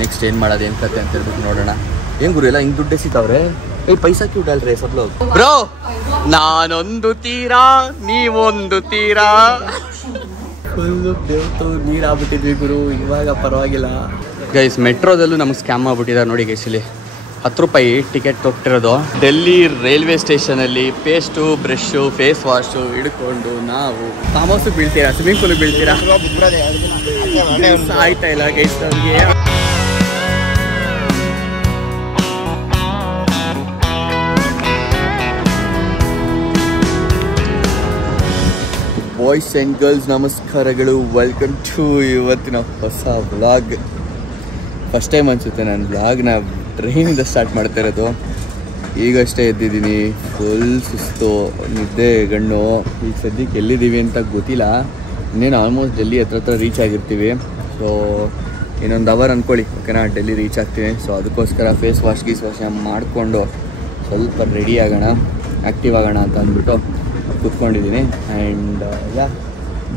Next ಏನು ಮಾಡೋದು ಏನು ಕತೆ ಅಂತ ಹೇಳ್ಬಿಟ್ಟು ನೋಡೋಣ. ಏನು ಗುರು ಎಲ್ಲ ಹಿಂಗೆ ದುಡ್ಡು ಎಸಿತಾವ್ರೆ. ಪೈಸಾ ಕ್ಯೂ ಡಾಲ್ರೆ ಸಬ್ ಲೋಗ್. ಬ್ರೋ ನಾನೊಂದು ತೀರಾ ನೀವೊಂದು ತೀರಾ. ಫುಲ್ಲು ದೇವತು ನೀರಾಗ್ಬಿಟ್ಟಿದ್ವಿ ಗುರು. ಇವಾಗ ಪರವಾಗಿಲ್ಲ ಗೈಸ್. ಮೆಟ್ರೋದಲ್ಲೂ ನಮ್ಗೆ ಸ್ಕ್ಯಾಮ್ ಆಗ್ಬಿಟ್ಟಿದ್ದಾರೆ ನೋಡಿ ಗೈಸ್. ಇಲ್ಲಿ 10 ರೂಪಾಯಿ ಟಿಕೆಟ್ ತೊಟ್ಟಿರೋದು. ಡೆಲ್ಲಿ ರೈಲ್ವೆ ಸ್ಟೇಷನಲ್ಲಿ ಪೇಸ್ಟು ಬ್ರಷು ಫೇಸ್ ವಾಶು ಹಿಡ್ಕೊಂಡು ನಾವು ಫಾರ್ಮ್ ಹೌಸಿಗೆ ಬೀಳ್ತೀರಾ, ಸ್ವಿಮ್ಮಿಂಗ್ ಪೂಲಿಗೆ ಬೀಳ್ತೀರಾ, ಆಯ್ತಾ ಇಲ್ಲ ಗೈಸ್ ನಮಗೆ. ಬಾಯ್ಸ್ ಆ್ಯಂಡ್ ಗರ್ಲ್ಸ್ ನಮಸ್ಕಾರಗಳು. ವೆಲ್ಕಮ್ ಟು ಇವತ್ತಿನ ಹೊಸ ವ್ಲಾಗ್. ಫಸ್ಟ್ ಟೈಮ್ ಅನಿಸುತ್ತೆ ನಾನು ವ್ಲಾಗ್ನ ಟ್ರೈನಿಂದ ಸ್ಟಾರ್ಟ್ ಮಾಡ್ತಾ ಇರೋದು. ಈಗಷ್ಟೇ ಎದ್ದಿದ್ದೀನಿ, ಫುಲ್ ಸುಸ್ತು, ನಿದ್ದೆ ಗಣ್ಣು. ಈಗ ಸದ್ಯಕ್ಕೆ ಎಲ್ಲಿದ್ದೀವಿ ಅಂತ ಗೊತ್ತಿಲ್ಲ. ಇನ್ನೇನು ಆಲ್ಮೋಸ್ಟ್ ಡೆಲ್ಲಿ ಹತ್ರ ರೀಚ್ ಆಗಿರ್ತೀವಿ. ಸೊ ಇನ್ನೊಂದು ಅವರ್ ಅಂದ್ಕೊಳ್ಳಿ ಓಕೆನಾ, ಡೆಲ್ಲಿ ರೀಚ್ ಆಗ್ತೀನಿ. ಸೊ ಅದಕ್ಕೋಸ್ಕರ ಫೇಸ್ ವಾಶ್ ಮಾಡಿಕೊಂಡು ಸ್ವಲ್ಪ ರೆಡಿ ಆಗೋಣ, ಆ್ಯಕ್ಟಿವ್ ಆಗೋಣ ಅಂತ ಅಂದ್ಬಿಟ್ಟು ಕೂತ್ಕೊಂಡಿದ್ದೀನಿ. ಆ್ಯಂಡ್ ಯಾ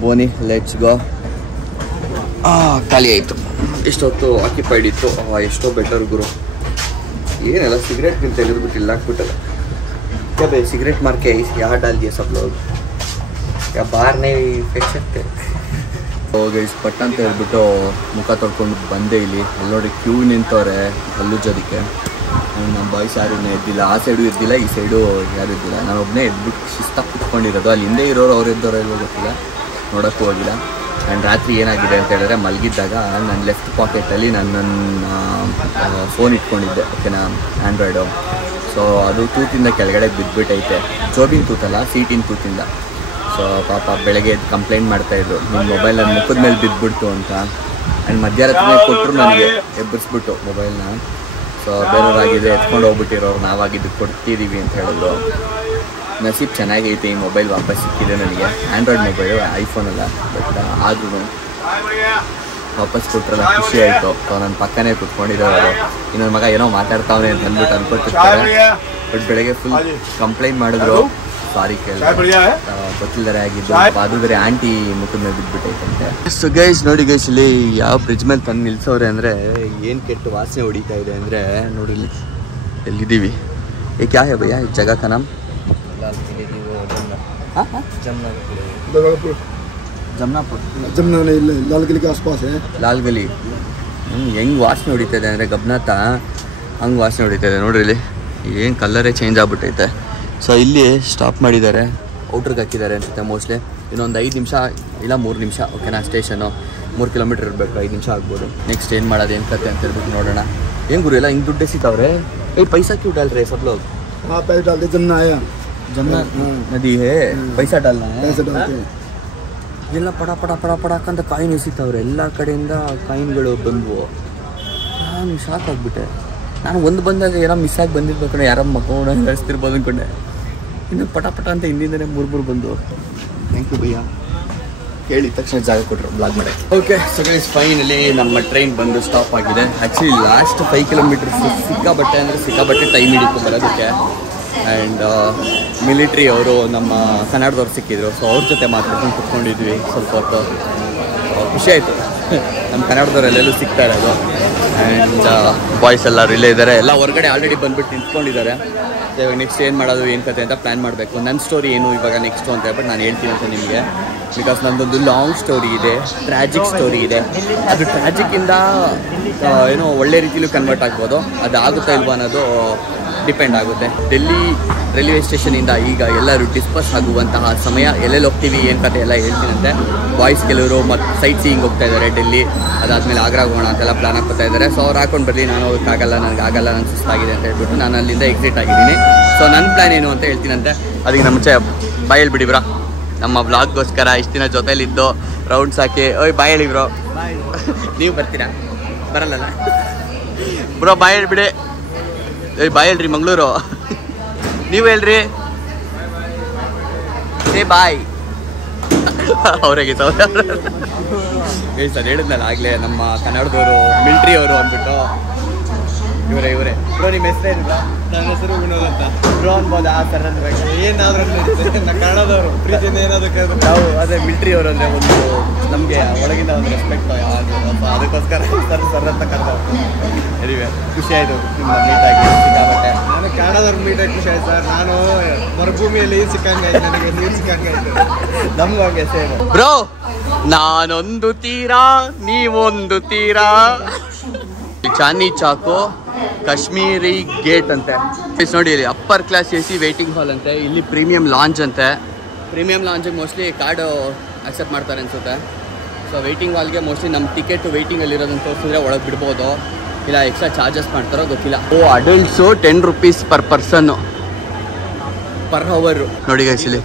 ಬೋನಿ ಲೆಟ್ಸ್ ಗೋ. ಖಾಲಿ ಆಯಿತು. ಎಷ್ಟೊತ್ತು ಆಕ್ಯುಪೈಡ್ ಇತ್ತು. ಎಷ್ಟೋ ಬೆಟರ್ ಗುರು. ಏನೆಲ್ಲ ಸಿಗರೇಟ್ ಗಿಂತ ತೆಗೆದುಬಿಟ್ಟು ಇಲ್ಲ ಹಾಕ್ಬಿಟ್ಟಲ್ಲ. क्या भाई सिगरेट मार के यहाँ डाल दिया सब लोग, क्या बाहर नहीं फेंक सकते. ಗೈಸ್ ಪಟ್ಟ ಅಂತ ಹೇಳ್ಬಿಟ್ಟು ಮುಖ ತೊಳ್ಕೊಂಡು ಬಂದೆ. ಇಲ್ಲಿ ಅಲ್ಲಿ ನೋಡಿ ಕ್ಯೂ ನಿಂತವ್ರೆ ಹಲ್ಲುಜ್ಜೋದಕ್ಕೆ. ನಮ್ಮ ಬಾಯ್ಸ್ ಯಾರು ಇನ್ನೂ ಎದ್ದಿಲ್ಲ. ಆ ಸೈಡು ಎದ್ದಿಲ್ಲ, ಈ ಸೈಡು ಯಾರು ಎದ್ದಿಲ್ಲ. ನಾನು ಒಬ್ಬನೇ ಎದ್ಬಿಟ್ಟು ಶಿಸ್ತಾಗಿ ಕುತ್ಕೊಂಡಿರೋದು. ಅಲ್ಲಿ ಹಿಂದೆ ಇರೋರು ಅವ್ರು ಎದ್ದೋರು ಇಲ್ವೋ ಗೊತ್ತಿಲ್ಲ, ನೋಡೋಕ್ಕೂ ಹೋಗಿಲ್ಲ. ಆ್ಯಂಡ್ ರಾತ್ರಿ ಏನಾಗಿದೆ ಅಂತ ಹೇಳಿದ್ರೆ ಮಲಗಿದ್ದಾಗ ನನ್ನ ಲೆಫ್ಟ್ ಪಾಕೆಟಲ್ಲಿ ನನ್ನ ಫೋನ್ ಇಟ್ಕೊಂಡಿದ್ದೆ ಓಕೆನಾ, ಆ್ಯಂಡ್ರಾಯ್ಡು. ಸೊ ಅದು ತೂತಿಂದ ಕೆಳಗಡೆ ಬಿದ್ದುಬಿಟ್ಟೈತೆ. ಜೋಬಿನ ತೂತಲ್ಲ, ಸೀಟಿನ ತೂತಿಂದ. ಸೊ ಪಾಪ ಬೆಳಗ್ಗೆ ಎದ್ದು ಕಂಪ್ಲೇಂಟ್ ಮಾಡ್ತಾಯಿದ್ರು, ನಿಮ್ಮ ಮೊಬೈಲ್ ನನ್ನ ಮುಖದ ಮೇಲೆ ಬಿದ್ದುಬಿಡ್ತು ಅಂತ. ಆ್ಯಂಡ್ ಮಧ್ಯರಾತ್ರಿ ಕೊಟ್ಟರು ನನಗೆ ಎಬ್ಬರಿಸ್ಬಿಟ್ಟು ಮೊಬೈಲ್ನ. ಸೊ ಬೇರೆಯವ್ರಾಗಿದೆ ಎತ್ಕೊಂಡು ಹೋಗ್ಬಿಟ್ಟಿರೋರು, ನಾವಾಗಿದ್ದು ಕೊಡ್ತಿದ್ದೀವಿ ಅಂತ ಹೇಳಿದ್ರು. ನಸೀಬ್ ಚೆನ್ನಾಗೈತೆ, ಈ ಮೊಬೈಲ್ ವಾಪಸ್ ಸಿಕ್ಕಿದೆ ನನಗೆ. Android mobile, ಐಫೋನಲ್ಲ. ಬಟ್ ಆದ್ರೂ ವಾಪಸ್ ಕೊಟ್ಟರಲ್ಲ ಖುಷಿ ಆಯಿತು. ಸೊ ನನ್ನ ಪಕ್ಕನೇ ಕುತ್ಕೊಂಡಿರೋರು. ಇನ್ನೊಂದು ಮಗ ಏನೋ ಮಾತಾಡ್ತಾವನೆ ಅಂತ ಅಂದ್ಬಿಟ್ಟು ಅನ್ಕೊತಿರ್ತಾರೆ. ಬಟ್ ಬೆಳಗ್ಗೆ ಫುಲ್ ಕಂಪ್ಲೇಂಟ್ ಮಾಡಿದ್ರು, ಸಾರಿ ಕೇಳಿದ್ರೆ ಗೊತ್ತಿಲ್ಲದರೆ ಆಗಿದ್ದು. ಅದು ಬೇರೆ ಆಂಟಿ ಮುಖದ ಮೇಲೆ ಬಿದ್ದುಬಿಟ್ಟೈತಂತೆ. ಸೊ ಗೈಸ್ ನೋಡಿ ಗೈಸ್, ಇಲ್ಲಿ ಯಾವ ಬ್ರಿಡ್ಜ್ ಮೇಲೆ ತಂದು ನಿಲ್ಸವ್ರೆ ಅಂದರೆ ಏನು ಕೆಟ್ಟು ವಾಸನೆ ಹೊಡಿತಾ ಇದೆ ಅಂದರೆ ನೋಡಿ ಇಲ್ಲಿ ಎಲ್ಲಿದ್ದೀವಿ. ಏ ಕ್ಯಾ ಹೇ ಭಯ್ಯ ಈ ಜಾಗ ಕಾ ನಾಮ್? ಜಮ್ನಾಪುರ್ लाल गली के आसपास है. ಲಾಲ್ ಗಲಿ. ಹೆಂಗೆ ವಾಸನೆ ಹೊಡಿತಾಯಿದೆ ಅಂದರೆ ಗಬ್ನಾಥ ಹಂಗೆ ವಾಸನೆ ಹೊಡಿತಾಯಿದೆ ನೋಡ್ರಿ. ಇಲ್ಲಿ ಏನು ಕಲರೇ ಚೇಂಜ್ ಆಗ್ಬಿಟ್ಟೈತೆ. ಸೊ ಇಲ್ಲಿ ಸ್ಟಾಪ್ ಮಾಡಿದ್ದಾರೆ, ಔಟ್ರಿಗೆ ಹಾಕಿದ್ದಾರೆ ಅನ್ಸುತ್ತೆ ಮೋಸ್ಟ್ಲಿ. ಇನ್ನೊಂದು 5 ನಿಮಿಷ ಇಲ್ಲ 3 ನಿಮಿಷ ಓಕೆನಾ. ಸ್ಟೇಷನು 3 ಕಿಲೋಮೀಟ್ರ್ ಇರಬೇಕು, 5 ನಿಮಿಷ ಆಗ್ಬೋದು. ನೆಕ್ಸ್ಟ್ ಏನು ಮಾಡೋದು ಏನು ಕತೆ ಅಂತ ಹೇಳ್ಬಿಟ್ಟು ನೋಡೋಣ. ಏನು ಗುರು ಎಲ್ಲ ಹಿಂಗೆ ದುಡ್ಡು ಎಸಿತಾವ್ರೆ. ಪೈಸಾ ಕ್ಯೂ ಡಾಲ್ರೆ ಸಬ್ ಲೋಗ್. हाँ पैसे डाल दे. जमना आया, जमुना नदी है, पैसा डालना है. पैसे डालते हैं. ಎಲ್ಲ ಪಡ ಪಡ ಪಡ ಪಡಕ್ಕಂತ ಕಾಯಿನ್ ಎಸಿತಾವ್ರೆ. ಎಲ್ಲ ಕಡೆಯಿಂದ ಕಾಯಿನ್ಗಳು ಬಂದವು. ನಾನು ಶಾಕ್ ಆಗಿಬಿಟ್ಟೆ. ನಾನು ಒಂದು ಬಂದಾಗ ಏನೋ ಮಿಸ್ ಆಗಿ ಬಂದಿರ್ಬೇಕು, ಯಾರೋ ಮಕ್ಕಳು ಕಳಿಸ್ತಿರ್ಬೋದು ಅಂದ್ಕೊಂಡೆ. ಇನ್ನು ಪಟ ಪಟ ಅಂತ ಹಿಂದಿಂದನೇ 3 ಬಂದು. ಥ್ಯಾಂಕ್ ಯು ಭಯ್ಯ. ಕೇಳಿ ತಕ್ಷಣ ಜಾಗ ಕೊಟ್ಟರು ಬ್ಲಾಗ್ ಮಾಡಿ. ಓಕೆ ಸೊ ಗೈಸ್ ಫೈನಲಿ ನಮ್ಮ ಟ್ರೈನ್ ಬಂದು ಸ್ಟಾಪ್ ಆಗಿದೆ. ಆ್ಯಕ್ಚುಲಿ ಲಾಸ್ಟ್ 5 ಕಿಲೋಮೀಟರ್ಸ್ ಸಿಕ್ಕಾಬಟ್ಟೆ ಟೈಮ್ ಹಿಡಿತು ಬರೋದಕ್ಕೆ. ಆ್ಯಂಡ್ ಮಿಲಿಟ್ರಿ ಅವರು ನಮ್ಮ ಕನ್ನಡದವ್ರು ಸಿಕ್ಕಿದ್ರು. ಸೊ ಅವ್ರ ಜೊತೆ ಮಾತಾಡ್ಕೊಂಡು ಕುತ್ಕೊಂಡಿದ್ವಿ ಸ್ವಲ್ಪ ಹೊತ್ತು. ಖುಷಿ ಆಯಿತು. ನಮ್ಮ ಕನ್ನಡದವ್ರು ಎಲ್ಲೆಲ್ಲೂ ಸಿಗ್ತಾ ಇರೋದು. ಆ್ಯಂಡ್ ಬಾಯ್ಸ್ ಎಲ್ಲರೂ ಇಲ್ಲೇ ಇದ್ದಾರೆ. ಎಲ್ಲ ಹೊರಗಡೆ ಆಲ್ರೆಡಿ ಬಂದುಬಿಟ್ಟು ನಿಂತ್ಕೊಂಡಿದ್ದಾರೆ. ಇವಾಗ ನೆಕ್ಸ್ಟ್ ಏನು ಮಾಡೋದು ಏನು ಕತೆ ಅಂತ ಪ್ಲ್ಯಾನ್ ಮಾಡಬೇಕು. ನನ್ನ ಸ್ಟೋರಿ ಏನು ಇವಾಗ ನೆಕ್ಸ್ಟು ಅಂತ ಹೇಳ್ಬಿಟ್ಟು ನಾನು ಹೇಳ್ತೀನಿ ಅಂತ ನಿಮಗೆ. ಬಿಕಾಸ್ ನನ್ನದೊಂದು ಲಾಂಗ್ ಸ್ಟೋರಿ ಇದೆ, ಟ್ರ್ಯಾಜಿಕ್ ಸ್ಟೋರಿ ಇದೆ. ಅದು ಟ್ರ್ಯಾಜಿಕ್ಕಿಂದ ಏನೋ ಒಳ್ಳೆ ರೀತಿಲೂ ಕನ್ವರ್ಟ್ ಆಗ್ಬೋದು. ಅದು ಆಗುತ್ತಾ ಇಲ್ವಾ ಅನ್ನೋದು ಡಿಪೆಂಡ್ ಆಗುತ್ತೆ. ಡೆಲ್ಲಿ ರೈಲ್ವೆ ಸ್ಟೇಷನಿಂದ ಈಗ ಎಲ್ಲರೂ ಡಿಸ್ಪರ್ಸ್ ಆಗುವಂತಹ ಸಮಯ. ಎಲ್ಲೆಲ್ಲಿ ಹೋಗ್ತೀವಿ ಏನು ಕತೆ ಎಲ್ಲ ಹೇಳ್ತೀನಂತೆ. ಬಾಯ್ಸ್ ಕೆಲವರು ಮತ್ತು ಸೈಟ್ ಸೀಯಿಂಗ್ ಹೋಗ್ತಾ ಇದ್ದಾರೆ ಡೆಲ್ಲಿ. ಅದಾದಮೇಲೆ ಆಗ್ರಾ ಹೋಗೋಣ ಅಂತೆಲ್ಲ ಪ್ಲ್ಯಾನ್ ಹಾಕ್ತಾ ಇದ್ದಾರೆ. ಸೊ ಅವ್ರು ಹಾಕೊಂಡು ಬರಲಿ, ನಾನು ಹೋಗೋಕ್ಕಾಗಲ್ಲ, ನನಗಾಗಲ್ಲ, ನನ್ನ ಸುಸ್ತಾಗಿದೆ ಅಂತ ಹೇಳ್ಬಿಟ್ಟು ನಾನು ಅಲ್ಲಿಂದ ಎಕ್ಸಿಟ್ ಆಗಿದ್ದೀನಿ. ಸೊ ನನ್ನ ಪ್ಲ್ಯಾನ್ ಏನು ಅಂತ ಹೇಳ್ತೀನಂತೆ. ಅದಕ್ಕೆ ನಮ್ಮ ಬಾಯ್ ಹೇಳ್ಬಿಡಿ ಬ್ರಾ, ನಮ್ಮ ಬ್ಲಾಗ್ಗೋಸ್ಕರ ಇಷ್ಟು ದಿನ ಜೊತೆಲಿದ್ದು ರೌಂಡ್ಸ್ ಹಾಕಿ. ಓಯ್ ಬಾಯ್ ಹೇಳಿ ಬ್ರೋ. ನೀವು ಬರ್ತೀರಾ? ಬರಲ್ಲಲ್ಲ ಬ್ರೋ, ಬಾಯ್ ಹೇಳ್ಬಿಡಿ. ಏಯ್ ಬಾಯ್ ಹೇಳ್ರಿ ಮಂಗಳೂರು. ನೀವು ಹೇಳ್ರಿ ಏ ಬಾಯ್. ಅವ್ರಿಗೆ ಸರ್ ಹೇಳಿದ್ನಲ್ಲ ಆಗಲೇ ನಮ್ಮ ಕನ್ನಡದವರು ಮಿಲ್ಟ್ರಿ ಅವರು ಅಂದ್ಬಿಟ್ಟು ಇವರೇ ಬ್ರೋ ನಿಮ್ಮ ಹೆಸರೇನಿಲ್ಲ? ನನ್ನ ಹೆಸರು ವಿನೋದ್ ಅಂತ. ಬ್ರೋ ಅನ್ಬೋದು ಆ ಸರ್ ಅಂದ್ರೆ ಏನಾದ್ರೂ ಕನ್ನಡದವರು ಪ್ರೀತಿಯಿಂದ ಏನಾದ್ರು ನಾವು ಅದೇ ಮಿಲ್ಟ್ರಿ ಅವರು ಅಂದರೆ ಒಂದು ನಮಗೆ ಒಳಗಿಂದ ಒಂದು ರೆಸ್ಪೆಕ್ಟ್ ಅದಕ್ಕೋಸ್ಕರ ಸರ್ ಅಂತ ಕರೆದವ್ರು. ಎನಿವೆ ಖುಷಿ ಆಯಿತು ನಿಮ್ಮ ಮೀಟ್ ಆಗಿ ಸಿಕ್ಕಾಬಟ್ಟೆ. ನಾನು ಕನ್ನಡದವ್ರು ಮೀಟ್ ಆಗಿ ಖುಷಿ ಆಯ್ತು ಸರ್. ನಾನು ಮರುಭೂಮಿಯಲ್ಲಿ ಸಿಕ್ಕಂಗಾಯ್ತು, ನನಗೆ ನೀರು ಸಿಕ್ಕಂಗಾಯ್ತು. ನಮ್ಗೆ ಹಾಗೆ ಸೇಮ್. ಬ್ರೋ ನಾನೊಂದು ತೀರಾ ನೀವೊಂದು ತೀರಾ. ಚಾಂದಿ ಚಾಕು ಕಾಶ್ಮೀರಿ ಗೇಟ್ ಅಂತೆ. ನೋಡಿ ಇಲ್ಲಿ ಅಪ್ಪರ್ ಕ್ಲಾಸ್ AC ವೇಟಿಂಗ್ ಹಾಲ್ ಅಂತೆ. ಇಲ್ಲಿ ಪ್ರೀಮಿಯಂ ಲಾಂಜ್ ಅಂತೆ. ಪ್ರೀಮಿಯಂ ಲಾಂಜಿಗೆ ಮೋಸ್ಟ್ಲಿ ಕಾರ್ಡು ಅಕ್ಸೆಪ್ಟ್ ಮಾಡ್ತಾರೆ ಅನ್ಸುತ್ತೆ. ಸೊ ವೇಟಿಂಗ್ ಹಾಲ್ಗೆ ಮೋಸ್ಟ್ಲಿ ನಮ್ಮ ಟಿಕೆಟ್ ವೇಟಿಂಗಲ್ಲಿ ಇರೋದನ್ನು ತೋರಿಸಿದ್ರೆ ಒಳಗೆ ಬಿಡ್ಬೋದು, ಇಲ್ಲ ಎಕ್ಸ್ಟ್ರಾ ಚಾರ್ಜಸ್ ಮಾಡ್ತಾರೋ ಗೊತ್ತಿಲ್ಲ. ಅಡಲ್ಟ್ಸು 10 ರೂಪೀಸ್ ಪರ್ ಪರ್ಸನ್ನು ಪರ್ ಅವರು. ನೋಡಿ ಗೈಸ್ ಇಲ್ಲಿ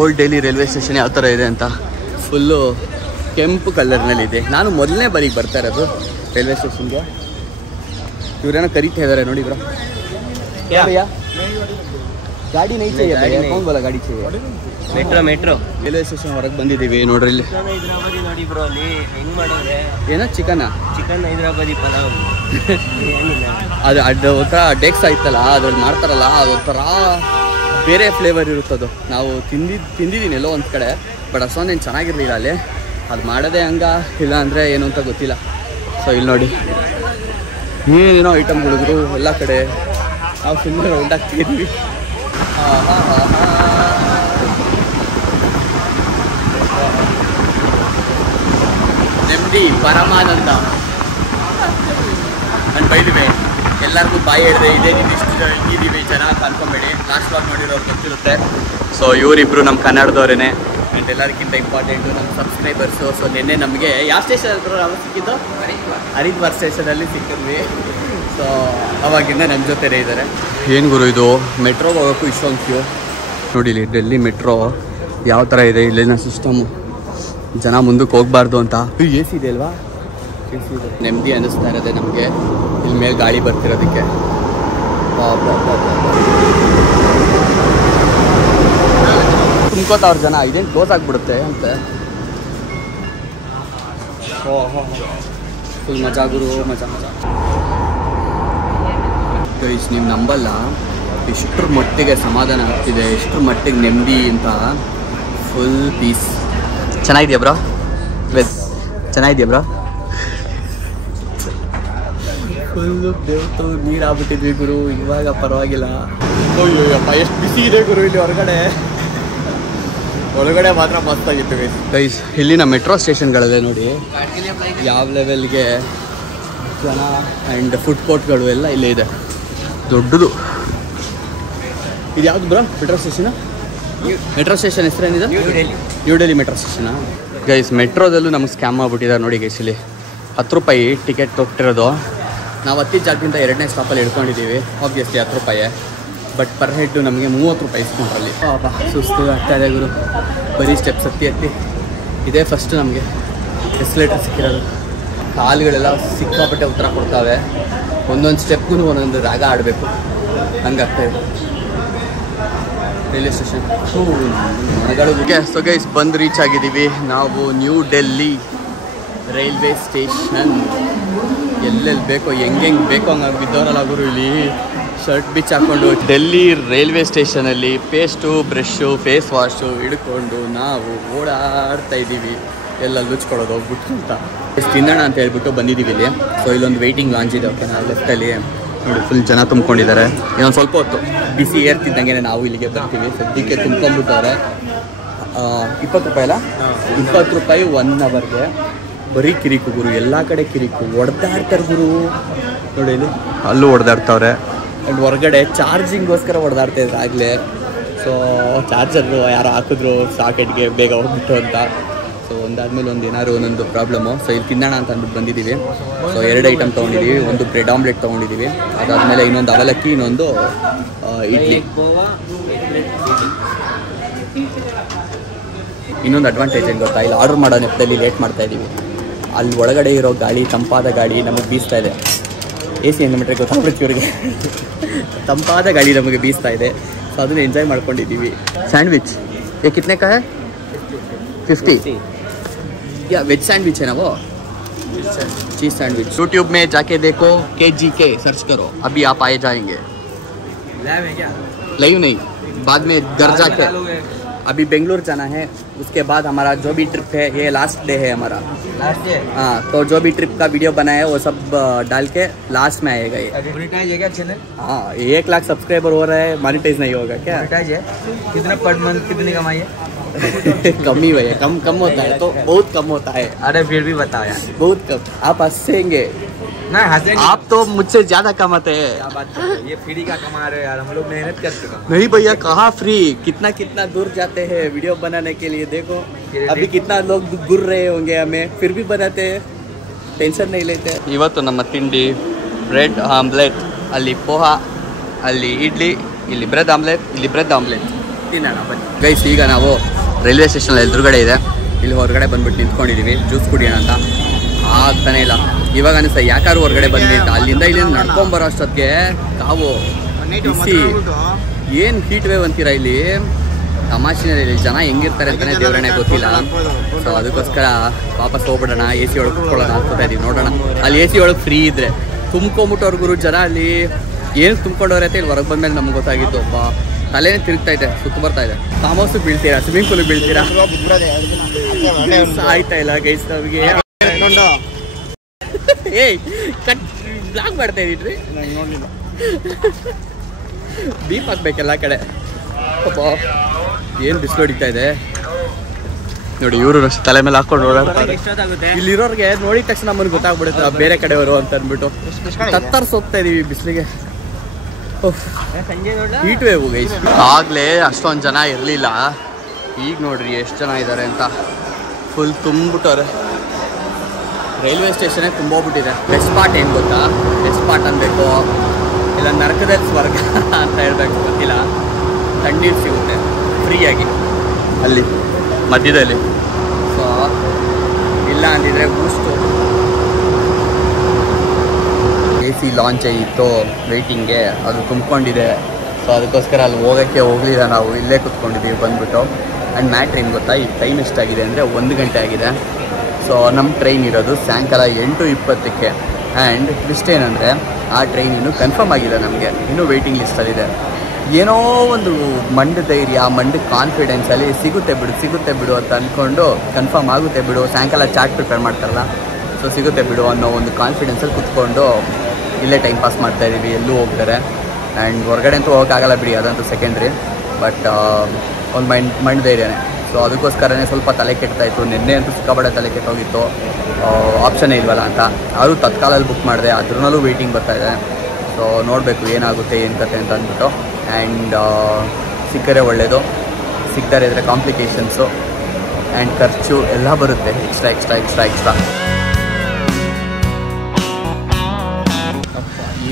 ಓಲ್ಡ್ ಡೆಲ್ಲಿ ರೈಲ್ವೆ ಸ್ಟೇಷನ್ ಯಾವ ಥರ ಇದೆ ಅಂತ ಫುಲ್ಲು ಕೆಂಪು ಕಲರ್ನಲ್ಲಿದೆ. ನಾನು ಮೊದಲನೇ ಬಾರಿಗೆ ಬರ್ತಾ ಇರೋದು ರೈಲ್ವೆ ಸ್ಟೇಷನ್ಗೆ. ಇವರೇನೋ ಕರೀತಾ ಇದ್ದಾರೆ ನೋಡಿ ಬ್ರೋ. ಗಾಡಿ ನೈ चाहिए कौन बोला ಗಾಡಿ चाहिए? ಮೆಟ್ರೋ ರೈಲ್ವೆ ಸ್ಟೇಷನ್ ಹೊರಗೆ ಬಂದಿದ್ದೀವಿ ನೋಡ್ರಿ. ಇಲ್ಲಿ ನೋಡಿ ಬ್ರೋ, ಅಲ್ಲಿ ಹೆಂಗ್ ಮಾಡೋರೆ ಏನೋ ಚಿಕನ್ ಹೈದರಾಬಾದಿ ಪಲಾವ್. ಅದು ಒಂಥರ ಡೆಕ್ಸ್ ಆಯ್ತಲ್ಲ ಅದ್ರಲ್ಲಿ ಮಾಡ್ತಾರಲ್ಲ, ಅದೊಂಥರ ಬೇರೆ ಫ್ಲೇವರ್ ಇರುತ್ತದು. ನಾವು ತಿಂದಿದ್ದೀನಿ ಎಲ್ಲೋ ಒಂದು ಕಡೆ, ಬಟ್ ಅಷ್ಟೊಂದೇನು ಚೆನ್ನಾಗಿರಲಿಲ್ಲ ಅಲ್ಲಿ. ಅದು ಮಾಡೋದೇ ಹಂಗ ಇಲ್ಲ ಅಂದರೆ ಏನು ಅಂತ ಗೊತ್ತಿಲ್ಲ. ಸೊ ಇಲ್ಲಿ ನೋಡಿ ಏನೇನೋ ಐಟಮ್ಗಳಿದ್ರು ಎಲ್ಲ ಕಡೆ. ನಾವು ಸುಮ್ಮನೆ ರೌಂಡ್ ಆಗ್ತಿದ್ದೀವಿ. ನೆಮ್ಮದಿ ಪರಮಾನಂದ. ನಾನು ಬೈದಿವೆ ಎಲ್ಲರಿಗೂ ಬಾಯಿ ಹೇಳಿದೆ ಇದೇ ರೀತಿ ಇಷ್ಟು ಇದ್ದೀವಿ ಚೆನ್ನಾಗಿ ಕನ್ಕೊಂಬೇಡಿ. ಲಾಸ್ಟ್ ವಾಕ್ ನೋಡಿರೋರು ಗೊತ್ತಿರುತ್ತೆ. ಸೊ ಇವರಿಬ್ಬರು ನಮ್ಮ ಕನ್ನಡದವರೇನೆ. ಆ್ಯಂಡ್ ಎಲ್ಲರಿಗಿಂತ ಇಂಪಾರ್ಟೆಂಟು ನಮ್ಮ ಸಬ್ಸ್ಕ್ರೈಬರ್ಸು. ಸೊ ನಿನ್ನೆ ನಮಗೆ ಯಾವ ಸ್ಟೇಷನ್ ಹತ್ರ ನಾವು ಸಿಕ್ಕಿದ್ದು? ಹರಿದ್ವಾರ್ ಸ್ಟೇಷನಲ್ಲಿ ಸಿಕ್ಕಿದ್ವಿ. ಸೊ ಅವಾಗಿಂದ ನಮ್ಮ ಜೊತೆನೇ ಇದ್ದಾರೆ. ಏನು ಗುರು ಇದು ಮೆಟ್ರೋಗೆ ಹೋಗೋಕ್ಕೂ ಇಷ್ಟೊಂದು ಕ್ಯೂ. ನೋಡಿ ಇಲ್ಲಿ ಡೆಲ್ಲಿ ಮೆಟ್ರೋ ಯಾವ ಥರ ಇದೆ ಇಲ್ಲಿನ ಸಿಸ್ಟಮು. ಜನ ಮುಂದಕ್ಕೆ ಹೋಗಬಾರ್ದು ಅಂತ AC ಇದೆ ಅಲ್ವಾ? AC ಇದೆ. ನೆಮ್ಮದಿ ಅನ್ನಿಸ್ತಾ ಇರೋದೆ ನಮಗೆ ಇಲ್ಲಿ ಮೇಲೆ ಗಾಳಿ ಬರ್ತಿರೋದಕ್ಕೆ. ತುಂಬ್ಕೋತಾವ್ರ ಜನ. ಇದೇನು ಕ್ಲೋಸ್ ಆಗಿಬಿಡುತ್ತೆ ಅಂತ. ಫುಲ್ ಮಜಾ ಗುರು, ಮಜಾ. ಗೈಸ್ ನೀವು ನಂಬಲ್ಲ ಎಷ್ಟರ ಮಟ್ಟಿಗೆ ಸಮಾಧಾನ ಆಗ್ತಿದೆ, ಎಷ್ಟರ ಮಟ್ಟಿಗೆ ನೆಮ್ಮದಿ ಅಂತ. Full peace. ಚೆನ್ನಾಗಿದೆಯಾ ಬ್ರೋ? ಚೆನ್ನಾಗಿದೆಯಾ ಬ್ರೋ? ಫುಲ್ಲು ಬೆವ್ತು ನೀರಾಗ್ಬಿಟ್ಟಿದ್ವಿ ಗುರು. ಇವಾಗ ಪರವಾಗಿಲ್ಲ. ಅಯ್ಯೋಯಪ್ಪ ಎಷ್ಟು ಬಿಸಿ ಇದೆ ಗುರು ಇಲ್ಲಿ ಹೊರಗಡೆ ಮಾತ್ರ ಮಸ್ತಾಗಿತ್ತು ಗೈಸ್. ಇಲ್ಲಿನ ಮೆಟ್ರೋ ಸ್ಟೇಷನ್ಗಳಲ್ಲೇ ನೋಡಿ ಯಾವ ಲೆವೆಲ್ಗೆ ಜನ ಆ್ಯಂಡ್ ಫುಡ್ ಕೋರ್ಟ್ಗಳು ಎಲ್ಲ ಇಲ್ಲೇ ಇದೆ. ದೊಡ್ಡದು ಇದು ಯಾವುದು bro metro station? Metro station ಹೆಸರೇನಿದೆ? ನ್ಯೂ ಡೆಲ್ಲಿ ಮೆಟ್ರೋ ಸ್ಟೇಷನಾ? ಗೈಸ್ ಮೆಟ್ರೋದಲ್ಲೂ ನಮಗೆ ಸ್ಕ್ಯಾಮ್ ಆಗ್ಬಿಟ್ಟಿದ್ದಾರೆ ನೋಡಿ ಗೈಸ್. ಇಲ್ಲಿ 10 ರೂಪಾಯಿ ಟಿಕೆಟ್ ಕೊಟ್ಟಿರೋದು. ನಾವು ಹತ್ತಿದ ಜಾಗದಿಂದ 2ನೇ ಸ್ಟಾಪಲ್ಲಿ ಹಿಡ್ಕೊಂಡಿದ್ದೀವಿ. ಆಬ್ವಿಯಸ್ಲಿ 10 ರೂಪಾಯಿ, ಬಟ್ ಪರ್ ಹೆಡ್ಡು ನಮಗೆ 30 ರೂಪಾಯಿ ಇಸ್ಕೊಂಡ್ರಲ್ಲಿ. ಸುಸ್ತು ಆಗ್ತಾ ಇದೆ ಗುರು. ಬರೀ ಸ್ಟೆಪ್ಸ್ ಹತ್ತಿ ಇದೇ ಫಸ್ಟ್ ನಮಗೆ ಎಸ್ಕಲೇಟರ್ ಸಿಕ್ಕಿರೋದು. ಕಾಲುಗಳೆಲ್ಲ ಸಿಕ್ಕಾಪಟ್ಟೆ ಉತ್ತರ ಕೊಡ್ತಾವೆ. ಒಂದೊಂದು ಸ್ಟೆಪ್ಗೂ ಒಂದೊಂದು ರಾಗ ಆಡಬೇಕು, ಹಂಗಾಗ್ತಾಯಿದೆ ರೈಲ್ವೆ ಸ್ಟೇಷನ್. ಸೊ ಗೈಸ್ ಬಂದು ರೀಚ್ ಆಗಿದ್ದೀವಿ ನಾವು ನ್ಯೂ ಡೆಲ್ಲಿ ರೈಲ್ವೆ ಸ್ಟೇಷನ್. ಎಲ್ಲೆಲ್ಲಿ ಬೇಕೋ ಹೆಂಗೆ ಬೇಕೋ ಹಂಗೆ ಬಿದ್ದವರಲ್ಲ ಗುರು ಇಲ್ಲಿ ಶರ್ಟ್ ಬಿಚ್ ಹಾಕ್ಕೊಂಡು. ಡೆಲ್ಲಿ ರೈಲ್ವೆ ಸ್ಟೇಷನಲ್ಲಿ ಪೇಸ್ಟು ಬ್ರಷ್ಷು ಫೇಸ್ ವಾಶು ಹಿಡ್ಕೊಂಡು ನಾವು ಓಡಾಡ್ತಾ ಇದ್ದೀವಿ. ಎಲ್ಲ ಲುಚ್ಕೊಳ್ಳೋದು ಹೋಗ್ಬಿಟ್ಟು ಅಂತ ತಿನ್ನೋಣ ಅಂತ ಹೇಳ್ಬಿಟ್ಟು ಬಂದಿದ್ದೀವಿ ಇಲ್ಲಿ. ಸೊ ಇಲ್ಲೊಂದು ವೆಯ್ಟಿಂಗ್ ಲಾಂಚ್ ಇದೆ. ಓಕೆ ನಾವು ಲೆಫ್ಟಲ್ಲಿ ನೋಡಿ ಫುಲ್ ಜನ ತುಂಬ್ಕೊಂಡಿದ್ದಾರೆ. ಇನ್ನೊಂದು ಸ್ವಲ್ಪ ಹೊತ್ತು ಬಿಸಿ ಏರ್ತಿದ್ದಂಗೆ ನಾವು ಇಲ್ಲಿಗೆ ಬರ್ತೀವಿ. ಸದ್ಯಕ್ಕೆ ತುಂಬ್ಕೊಂಡ್ಬಿಟ್ಟವ್ರೆ. 20 ರೂಪಾಯಿ ಅಲ್ಲ, 20 ರೂಪಾಯಿ 1 ಅವರ್ಗೆ. ಬರೀ ಕಿರಿಕು ಗುರು, ಎಲ್ಲ ಕಡೆ ಕಿರಿಕು. ಹೊಡೆದಾಡ್ತಾರೆ ಗುರು ನೋಡಿ ಇಲ್ಲಿ, ಅಲ್ಲೂ ಹೊಡೆದಾಡ್ತವ್ರೆ. ಆ್ಯಂಡ್ ಹೊರಗಡೆ ಚಾರ್ಜಿಂಗೋಸ್ಕರ ಹೊಡೆದಾಡ್ತಾ ಇದ್ರು ಆಗಲೇ. ಸೊ ಚಾರ್ಜರು ಯಾರೋ ಹಾಕಿದ್ರು ಸಾಕೆಟ್ಗೆ ಬೇಗ ಹೋಗ್ಬಿಟ್ಟು ಅಂತ. ಸೊ ಒಂದಾದ್ಮೇಲೆ ಒಂದು ಏನಾದ್ರು ಒಂದೊಂದು ಪ್ರಾಬ್ಲಮ್ಮು. ಸೊ ಇಲ್ಲಿ ತಿನ್ನೋಣ ಅಂತ ಅಂದ್ಬಿಟ್ಟು ಬಂದಿದ್ದೀವಿ. ಸೊ 2 ಐಟಮ್ ತೊಗೊಂಡಿದ್ದೀವಿ. ಒಂದು ಬ್ರೆಡ್ ಆಮ್ಲೆಟ್ ತೊಗೊಂಡಿದ್ದೀವಿ. ಅದಾದಮೇಲೆ ಇನ್ನೊಂದು ಅವಲಕ್ಕಿ, ಇನ್ನೊಂದು ಇಡ್ಲಿ. ಇನ್ನೊಂದು ಅಡ್ವಾಂಟೇಜ್ ಏನು ಗೊತ್ತಾ, ಇಲ್ಲಿ ಆರ್ಡರ್ ಮಾಡೋ ನೆಪದಲ್ಲಿ ಲೇಟ್ ಮಾಡ್ತಾ ಇದ್ದೀವಿ. ಅಲ್ಲಿ ಒಳಗಡೆ ಇರೋ ಗಾಳಿ, ತಂಪಾದ ಗಾಳಿ ನಮಗೆ ಬೀಸ್ತಾ ಇದೆ. AC ಏನು ಮೀಟ್ರೆ ಗೊತ್ತಾಗ್ಬಿಡುತ್ತೆ ಇವರಿಗೆ. ತಂಪಾದ ಗಾಳಿ ನಮಗೆ ಬೀಸ್ತಾ ಇದೆ. ಸೊ ಅದನ್ನು ಎಂಜಾಯ್ ಮಾಡ್ಕೊಂಡಿದ್ದೀವಿ. ಸ್ಯಾಂಡ್ವಿಚ್ ಕಿತ್ನೆ ಕಾ ಹೈ? 50. ಯಾ ವೆಜ್ ಸ್ಯಾಂಡ್ವಿಚ್ ಏನವೋ चीज सैंडविच। यूट्यूब में जाके देखो KGK सर्च करो, अभी आप आए जाएंगे। लाइव है क्या? लाइव नहीं, बाद में घर जाके। अभी बेंगलुरु जाना है, उसके बाद हमारा जो भी ट्रिप है, ये लास्ट डे है हमारा। Last day? हाँ, तो जो भी ट्रिप का वीडियो बना है वो सब डाल के लास्ट में आएगा ये। मोनेटाइज है क्या चैनल? हाँ, 1 लाख सब्सक्राइबर हो रहा है, मोनेटाइज नहीं होगा क्या? मोनेटाइज है। कितना पर मंथ कितनी कमाई है? कम ही भैया, कम होता है, तो बहुत कम होता है। अरे फिर भी बताओ यार। बहुत कम। आप हंसेंगे ना, हंसेंगे। आप तो मुझसे ज्यादा कमाते हैं। क्या बात कर रहे हो? ये फ्री का कमा रहे हो यार, हम लोग मेहनत करते हैं। नहीं भैया, कहाँ फ्री, कितना दूर जाते हैं वीडियो बनाने के लिए। देखो अभी कितना लोग गुर रहे होंगे हमें, फिर भी बनाते हैं, टेंशन नहीं लेते। ಇವತ್ತು ನಮ್ಮ ತಿಂಡಿ ಬ್ರೆಡ್ ಆಮ್ಲೆಟ್, ಅಲ್ಲಿ ಪೋಹಾ, ಅಲ್ಲಿ ಇಡ್ಲಿ, ಇಲ್ಲಿ ಬ್ರೆಡ್ ಆಮ್ಲೆಟ್, ಇಲ್ಲಿ ಬ್ರೆಡ್ ಆಮ್ಲೆಟ್ ತಿನ್ನೋಣ ಬನ್ನಿ ಗೈಸ್. ಈಗ ನಾವು ರೈಲ್ವೆ ಸ್ಟೇಷನ್ ಎದುರುಗಡೆ ಇದೆ, ಇಲ್ಲಿ ಹೊರಗಡೆ ಬಂದ್ಬಿಟ್ಟು ನಿಂತ್ಕೊಂಡಿದ್ದೀವಿ ಜ್ಯೂಸ್ ಕುಡಿಯೋಣ ಅಂತ. ಆಗ್ತಾನೆ ಇಲ್ಲ. ಇವಾಗ ಅನಿಸ್ತಾ ಯಾಕಾರು ಹೊರಗಡೆ ಬಂದ್ವಿ ಅಂತ. ಅಲ್ಲಿಂದ ಇಲ್ಲಿಂದ ನಡ್ಕೊಂಬರೋ ಅಷ್ಟೊತ್ತಿಗೆ ಕಾವು ಬಿಸಿ, ಏನು ಹೀಟ್ ವೇವ್ ಅಂತೀರಾ ಇಲ್ಲಿ. ತಮಾಷೆನಲ್ಲಿ ಜನ ಹೆಂಗಿರ್ತಾರೆ ಅಂತಲೇ ದೇವರೇ ಗೊತ್ತಿಲ್ಲ. ಸೊ ಅದಕ್ಕೋಸ್ಕರ ವಾಪಸ್ ಹೋಗ್ಬಿಡೋಣ, AC ಒಳಗೆ ಕುತ್ಕೊಳ್ಳೋಣ ಅನ್ಕೋತಾ ಇದೀವಿ. ನೋಡೋಣ, ಅಲ್ಲಿ AC ಒಳಗೆ ಫ್ರೀ ಇದ್ರೆ ತುಂಬ್ಕೊಂಬಿಟ್ಟವ್ರಿಗೂ ಜನ ಅಲ್ಲಿ ಏನು ತುಂಬ್ಕೊಂಡವ್ರೆ ಅಂತ ಇಲ್ಲಿ ಹೊರಗೆ ಬಂದ್ಮೇಲೆ ನಮ್ಗೆ ಗೊತ್ತಾಗಿತ್ತು. ಒಬ್ಬ ತಲೆನೇ ತಿರುಗ್ತಾ ಇದೆ, ಸುತ್ತು ಬರ್ತಾ ಇದೆ. ಫಾರ್ಮ್ ಹೌಸ್ ಬೀಳ್ತೀರಾ, ಸ್ವಿಮ್ಮಿಂಗ್ ಪೂಲ್ ಬೀಳ್ತೀರಾ, ಆಯ್ತಾ ಇಲ್ಲ ಗೈಸ್ ನಮಗೆ. ಏಯ್ ಕಟ್ ಬ್ಲಾಕ್ ಮಾಡ್ತಾ ಇದ್ದೀರಿ, ನೋಡಲಿಲ್ಲ. ಬೀಪ್ ಹಾಕ್ಬೇಕೆಲ್ಲ ಕಡೆ. ಪಾಪ ಏನು ಬಿಸಿಲು ಹೊಡಿತಾ ಇದೆ ನೋಡಿ. ಇವರು ಅಷ್ಟು ತಲೆ ಮೇಲೆ ಹಾಕೊಂಡು ಓಡಾಡ್ತಾರೆ. ಇಲ್ಲಿರೋರಿಗೆ ನೋಡಿದ ತಕ್ಷಣ ನಮ್ಮನ್ನು ಗೊತ್ತಾಗ್ಬಿಡುತ್ತೆ ಬೇರೆ ಕಡೆಯವರು ಅಂತ ಅಂದ್ಬಿಟ್ಟು ತತ್ತರ್ಸ್ ಹೋಗ್ತಾ ಇದೀವಿ ಬಿಸಿಲಿಗೆ. Heat wave guys. ಆಗ್ಲೇ ಅಷ್ಟೊಂದು ಜನ ಇರಲಿಲ್ಲ, ಈಗ ನೋಡ್ರಿ ಎಷ್ಟು ಜನ ಇದ್ದಾರೆ ಅಂತ. ಫುಲ್ ತುಂಬಿಟ್ಟವ್ರೆ. ರೈಲ್ವೆ ಸ್ಟೇಷನ್ನೇ ತುಂಬೋಗ್ಬಿಟ್ಟಿದೆ. ಬೆಸ್ಟ್ ಸ್ಪಾಟ್ ಏನು ಗೊತ್ತಾ? ಬೆಸ್ಟ್ ಸ್ಪಾಟ್ ಅನ್ಬೇಕು ಇಲ್ಲ ನರಕದಲ್ಲಿ ಸ್ವರ್ಗ ಅಂತ ಹೇಳ್ಬೇಕು, ಗೊತ್ತಿಲ್ಲ. ತಣ್ಣೀರು ಸಿಗುತ್ತೆ ಫ್ರೀಯಾಗಿ ಅಲ್ಲಿ ಮಧ್ಯದಲ್ಲಿ. ಸೊ ಇಲ್ಲ ಅಂದಿದ್ರೆ ಬೂಸ್ಟು. AC ಲಾಂಚ್ ಇತ್ತು ವೆಯ್ಟಿಂಗ್ಗೆ, ಅದು ತುಂಬ್ಕೊಂಡಿದೆ. ಸೊ ಅದಕ್ಕೋಸ್ಕರ ಅಲ್ಲಿ ಹೋಗೋಕ್ಕೆ ಹೋಗಲಿಲ್ಲ, ನಾವು ಇಲ್ಲೇ ಕುತ್ಕೊಂಡಿದ್ದೀವಿ ಬಂದುಬಿಟ್ಟು. ಆ್ಯಂಡ್ ಮ್ಯಾಟ್ರ್ ಏನು ಗೊತ್ತಾ, ಈ ಟೈಮ್ ಎಷ್ಟಾಗಿದೆ ಅಂದರೆ 1 ಗಂಟೆ ಆಗಿದೆ. ಸೊ ನಮ್ಮ ಟ್ರೈನ್ ಇರೋದು ಸಾಯಂಕಾಲ 8:20ಕ್ಕೆ. ಆ್ಯಂಡ್ ಟ್ವಿಸ್ಟ್ ಏನಂದರೆ ಆ ಟ್ರೈನ್ ಇನ್ನೂ ಕನ್ಫರ್ಮ್ ಆಗಿದೆ ನಮಗೆ, ಇನ್ನೂ ವೆಯ್ಟಿಂಗ್ ಲಿಸ್ಟಲ್ಲಿದೆ. ಏನೋ ಒಂದು ಮಂಡ ಧೈರ್ಯ, ಮಂಡ ಕಾನ್ಫಿಡೆನ್ಸಲ್ಲಿ ಸಿಗುತ್ತೆ ಬಿಡು ಅಂತ ಅಂದ್ಕೊಂಡು, ಕನ್ಫರ್ಮ್ ಆಗುತ್ತೆ ಬಿಡು, ಸಾಯಂಕಾಲ ಚಾಟ್ ಪ್ರಿಪೇರ್ ಮಾಡ್ತಾರಲ್ಲ, ಸೊ ಸಿಗುತ್ತೆ ಬಿಡು ಅನ್ನೋ ಒಂದು ಕಾನ್ಫಿಡೆನ್ಸಲ್ಲಿ ಕುತ್ಕೊಂಡು ಇಲ್ಲೇ ಟೈಮ್ ಪಾಸ್ ಮಾಡ್ತಾಯಿದ್ದೀವಿ. ಎಲ್ಲೂ ಹೋಗ್ತಾರೆ. ಆ್ಯಂಡ್ ಹೊರಗಡೆ ಅಂತೂ ಹೋಗೋಕ್ಕಾಗಲ್ಲ ಬಿಡಿ, ಅದಂತೂ ಸೆಕೆಂಡ್ರಿ. ಬಟ್ ಒಂದು ಮೈಂಡ್ ಧೈರ್ಯನೇ. ಸೊ ಅದಕ್ಕೋಸ್ಕರನೇ ಸ್ವಲ್ಪ ತಲೆ ಕೆಡ್ತಾಯಿತ್ತು. ನಿನ್ನೆ ಅಂತೂ ಸಿಕ್ಕಾಪಟ್ಟೆ ತಲೆ ಕೆಟ್ಟೋಗಿತ್ತು, ಆಪ್ಷನ್ನೇ ಇಲ್ವಲ್ಲ ಅಂತ. ಆದರೂ ತತ್ಕಾಲಲ್ಲಿ ಬುಕ್ ಮಾಡಿದೆ, ಅದ್ರಲ್ಲೂ ವೆಯ್ಟಿಂಗ್ ಬರ್ತಾಯಿದೆ. ಸೊ ನೋಡಬೇಕು ಏನಾಗುತ್ತೆ ಏನು ಕತೆ ಅಂತ ಅಂದ್ಬಿಟ್ಟು. ಆ್ಯಂಡ್ ಸಿಕ್ಕರೆ ಒಳ್ಳೆಯದು, ಸಿಗ್ತಾರೆ ಇದ್ದರೆ ಕಾಂಪ್ಲಿಕೇಶನ್ಸು ಆ್ಯಂಡ್ ಖರ್ಚು ಎಲ್ಲ ಬರುತ್ತೆ ಎಕ್ಸ್ಟ್ರಾ.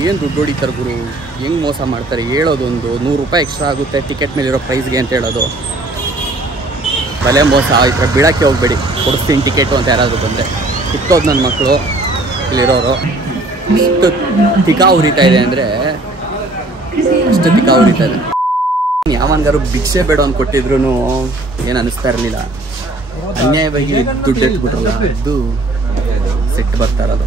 ಏನು ದುಡ್ಡು ಹೊಡಿತಾರೆ ಗುರು, ಹೆಂಗೆ ಮೋಸ ಮಾಡ್ತಾರೆ. ಹೇಳೋದೊಂದು 100 ರೂಪಾಯಿ ಎಕ್ಸ್ಟ್ರಾ ಆಗುತ್ತೆ ಟಿಕೆಟ್ ಮೇಲಿರೋ ಪ್ರೈಸ್ಗೆ ಅಂತ ಹೇಳೋದು ಬಲೆ ಮೋಸ. ಈ ಥರ ಬಿಡೋಕ್ಕೆ ಹೋಗಬೇಡಿ, ಕೊಡಿಸ್ತೀನಿ ಟಿಕೆಟು ಅಂತ ಯಾರಾದರೂ ಬಂದರೆ. ಕಿತ್ತೋದು ನನ್ನ ಮಕ್ಕಳು ಇಲ್ಲಿರೋರು. ಇಷ್ಟು ತಿಕಾ ಉರಿತಾ ಇದೆ ಅಂದರೆ ಅಷ್ಟು ತಿಕಾ ಉರಿತಾ ಇದೆ. ಯಾವನ್ಗಾರು ಭಿಕ್ಷೆ ಬೇಡ ಅಂತ ಕೊಟ್ಟಿದ್ರು ಏನು ಅನ್ನಿಸ್ತಾ ಇರಲಿಲ್ಲ. ಅನ್ಯಾಯವಾಗಿ ದುಡ್ಡು ಎತ್ಬಿಟ್ರಲ್ಲ, ಅದು ಸಿಟ್ಟು ಬರ್ತಾ ಇರೋದು.